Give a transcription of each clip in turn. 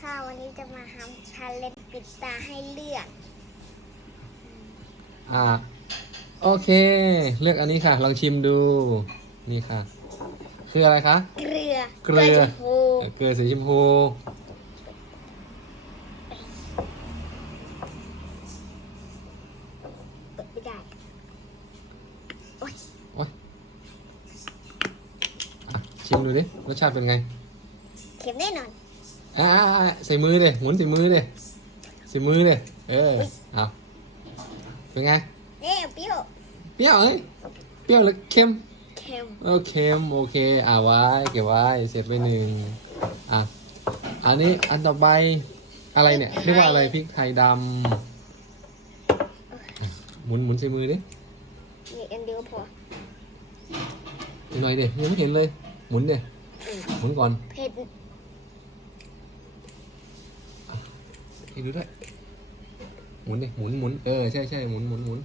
ค่ะ วันนี้จะมาทำชาเลนจ์ปิดตาให้เลือกอ่าโอเค เลือกอันนี้ค่ะ ลองชิมดูนี่ค่ะ คืออะไรคะเกลือเกลือชมพูเกลือสีชมพูเปิดไม่ได้โอ๊ยอะชิมดูดิรสชาติเป็นไง เค็มแน่นอน อ่าอ่าใส่มือดิหมุนใส่มือดิใส่มือดิเออเอาเป็นไงเน่เปรี้ยวเปรี้ยวเอ้ยเปรี้ยวหรือเค็มเค็มโอเคมโอเคอ่าไว้เก็บไว้เสร็จไปหนึ่งอะอันนี้อันต่อไปอะไรเนี่ยเรียกว่าอะไรพริกไทยดำอะหมุนหมุนใส่มือดินี่อันเดียวพออีกหน่อยดิยังไม่เห็นเลย หมุนดิหมุนก่อนเผ็ด ให้ดูด้วย หมุนดิหมุนหมุนเออใช่ใช่หมุนหมุนหมุน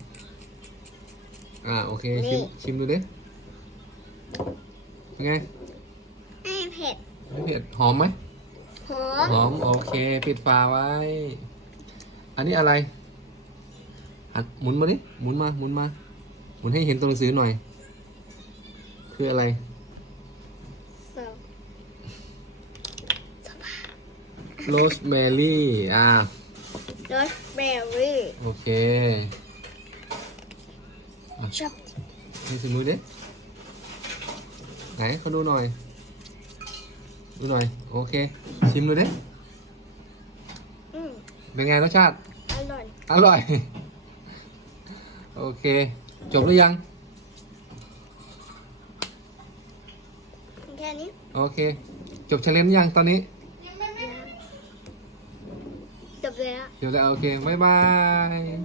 อ่าโอเคชิมชิมดูดิเป็นไงไม่เผ็ดไม่เผ็ดหอมไหมหอมหอมโอเคปิดฝาไว้ อันนี้อะไรหันหมุนมาดิหมุนมาหมุนมาหมุนให้เห็นตัวหนังสือหน่อย คืออะไร สอง โรสแมรี่ อ่า รสเบอร์รี่โอเคชอบให้ใส่มือดิไหนเขาดูหน่อย ดูหน่อย โอเค ชิมดูดิ อืมเป็นไงรสชาติ อร่อย อร่อย โอเค จบหรือยัง แค่นี้ โอเค จบเชลเลนยังตอนนี้ จบแล้วจบแ